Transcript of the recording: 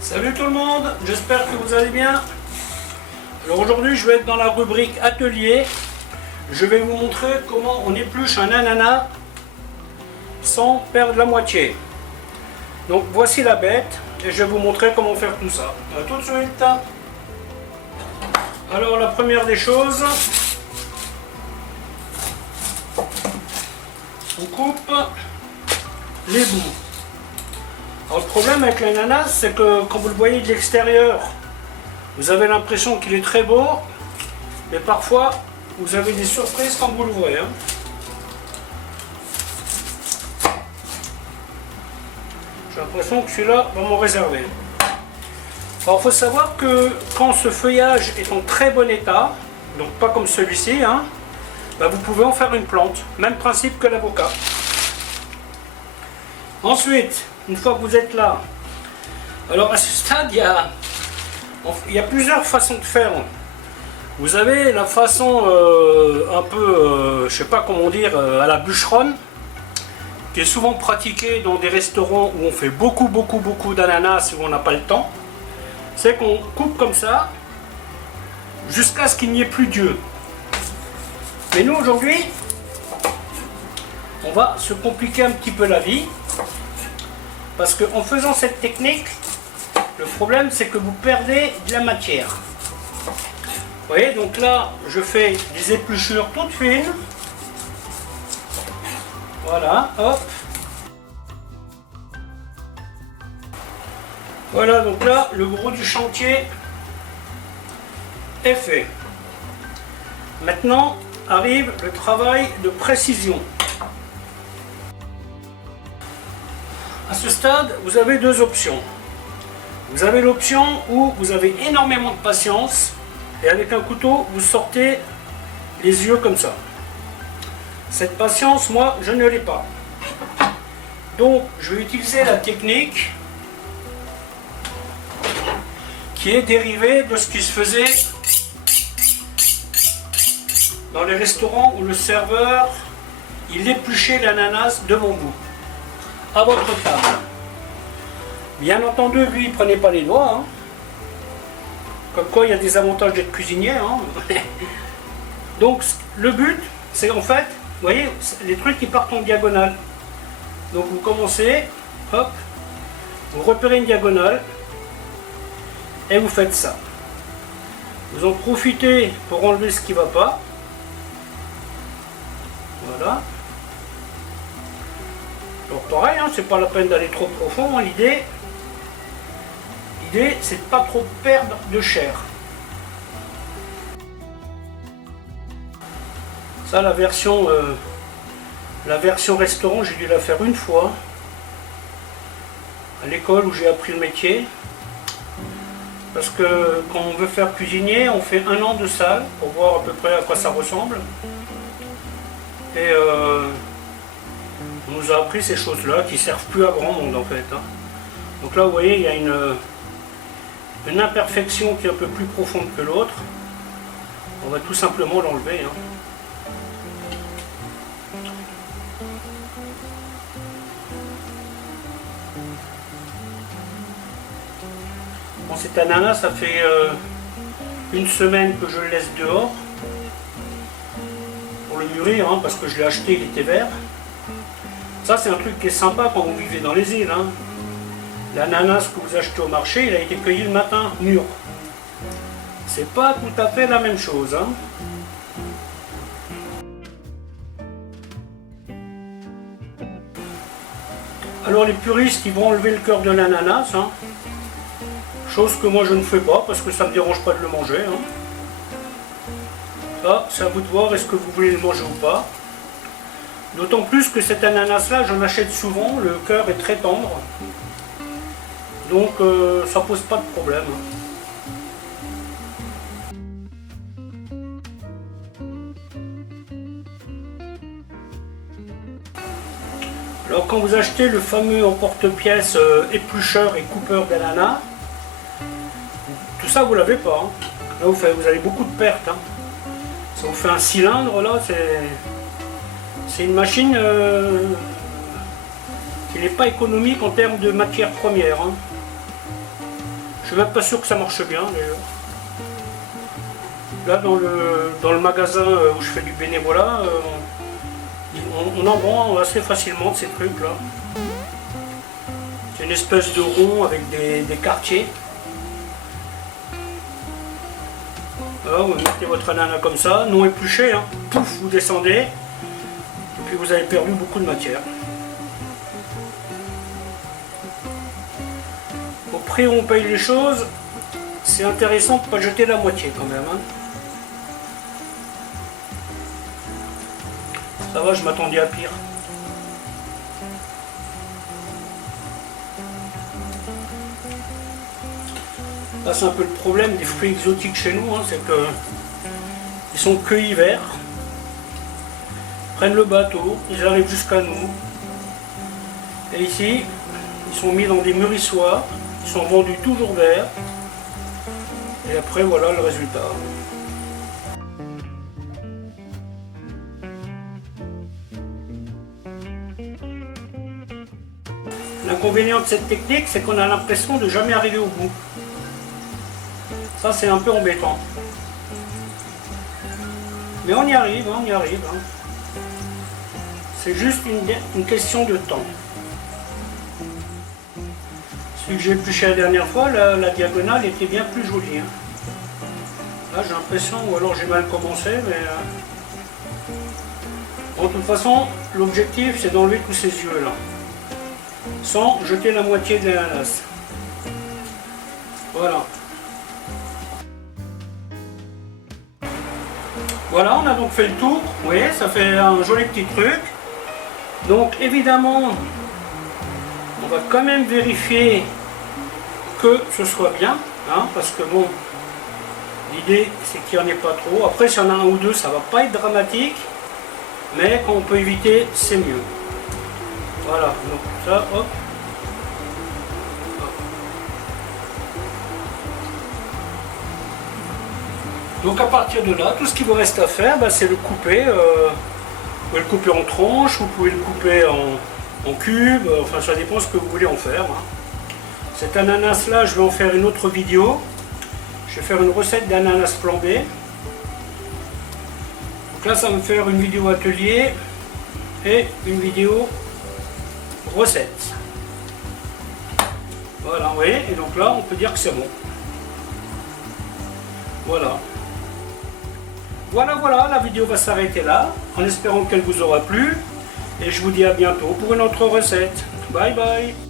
Salut tout le monde, j'espère que vous allez bien. Alors aujourd'hui je vais être dans la rubrique atelier. Je vais vous montrer comment on épluche un ananas sans perdre la moitié. Donc voici la bête et je vais vous montrer comment faire tout ça. A tout de suite. Alors la première des choses, on coupe les bouts. Alors, le problème avec l'ananas, c'est que quand vous le voyez de l'extérieur, vous avez l'impression qu'il est très beau, mais parfois vous avez des surprises quand vous le voyez. J'ai l'impression que celui-là va m'en réserver. Alors il faut savoir que quand ce feuillage est en très bon état, donc pas comme celui-ci, vous pouvez en faire une plante. Même principe que l'avocat. Ensuite, une fois que vous êtes là, alors à ce stade, il y a plusieurs façons de faire. Vous avez la façon un peu, je sais pas comment dire, à la bûcheronne, qui est souvent pratiquée dans des restaurants où on fait beaucoup d'ananas et où on n'a pas le temps. C'est qu'on coupe comme ça, jusqu'à ce qu'il n'y ait plus d'yeux. Mais nous aujourd'hui, on va se compliquer un petit peu la vie. Parce qu'en faisant cette technique, le problème c'est que vous perdez de la matière. Vous voyez, donc là, je fais des épluchures toutes fines. Voilà, hop. Voilà, donc là, le gros du chantier est fait. Maintenant, arrive le travail de précision. À ce stade, vous avez deux options. Vous avez l'option où vous avez énormément de patience et avec un couteau, vous sortez les yeux comme ça. Cette patience, moi, je ne l'ai pas. Donc, je vais utiliser la technique qui est dérivée de ce qui se faisait dans les restaurants où le serveur, il épluchait l'ananas devant vous. À votre table. Bien entendu, lui, il ne prenait pas les doigts. Comme quoi, il y a des avantages d'être cuisinier. Donc, le but, c'est en fait, vous voyez, les trucs qui partent en diagonale. Donc, vous commencez, hop, vous repérez une diagonale, et vous faites ça. Vous en profitez pour enlever ce qui ne va pas. Voilà. Alors pareil, c'est pas la peine d'aller trop profond. L'idée, c'est de pas trop perdre de chair. Ça, la version restaurant, j'ai dû la faire une fois à l'école où j'ai appris le métier. Parce que quand on veut faire cuisinier, on fait 1 an de salle pour voir à peu près à quoi ça ressemble. Et on nous a appris ces choses-là qui ne servent plus à grand monde en fait. Donc là vous voyez il y a une imperfection qui est un peu plus profonde que l'autre. On va tout simplement l'enlever. Bon, cet ananas ça fait 1 semaine que je le laisse dehors pour le mûrir parce que je l'ai acheté, il était vert. Ça c'est un truc qui est sympa quand vous vivez dans les îles. L'ananas que vous achetez au marché, il a été cueilli le matin mûr. C'est pas tout à fait la même chose. Alors les puristes ils vont enlever le cœur de l'ananas. Chose que moi je ne fais pas parce que ça ne me dérange pas de le manger. Ça c'est à vous de voir est-ce que vous voulez le manger ou pas. D'autant plus que cet ananas-là, j'en achète souvent, le cœur est très tendre. Donc ça pose pas de problème. Alors quand vous achetez le fameux emporte-pièce éplucheur et coupeur d'ananas, tout ça vous l'avez pas. Là vous avez beaucoup de pertes. Ça vous fait un cylindre là, c'est une machine qui n'est pas économique en termes de matières premières. suis même pas sûr que ça marche bien d'ailleurs. Là dans le magasin où je fais du bénévolat, on en vend assez facilement de ces trucs là. C'est une espèce de rond avec des quartiers. Là, vous mettez votre ananas comme ça, non épluché, hein. Pouf, vous descendez, et puis vous avez perdu beaucoup de matière. Au prix où on paye les choses, c'est intéressant de ne pas jeter la moitié quand même. Hein. Ça va, je m'attendais à pire. Là, c'est un peu le problème des fruits exotiques chez nous, hein, c'est que ils sont cueillis verts, prennent le bateau, ils arrivent jusqu'à nous. Et ici, ils sont mis dans des mûrissoirs, ils sont vendus toujours verts. Et après, voilà le résultat. L'inconvénient de cette technique, c'est qu'on a l'impression de jamais arriver au bout. Ça, c'est un peu embêtant. Mais on y arrive, on y arrive. Hein. C'est juste une question de temps. Celui que j'ai épluché la dernière fois, la diagonale était bien plus jolie. Hein. Là, j'ai l'impression, ou alors j'ai mal commencé, mais... Bon, de toute façon, l'objectif, c'est d'enlever tous ces yeux-là. Sans jeter la moitié de l'ananas. Voilà. Voilà, on a donc fait le tour. Vous voyez, ça fait un joli petit truc. Donc évidemment, on va quand même vérifier que ce soit bien, hein, parce que bon, l'idée c'est qu'il n'y en ait pas trop. Après, s'il y en a un ou deux, ça va pas être dramatique, mais quand on peut éviter, c'est mieux. Voilà, donc ça, hop. Donc à partir de là, tout ce qu'il vous reste à faire, bah, c'est le couper. Vous pouvez le couper en tranches, vous pouvez le couper en cubes, enfin ça dépend ce que vous voulez en faire. Hein. Cet ananas là, je vais en faire une autre vidéo. Je vais faire une recette d'ananas flambé. Donc là, ça va me faire une vidéo atelier et une vidéo recette. Voilà, vous voyez, et donc là, on peut dire que c'est bon. Voilà. Voilà, la vidéo va s'arrêter là, en espérant qu'elle vous aura plu. Et je vous dis à bientôt pour une autre recette. Bye bye.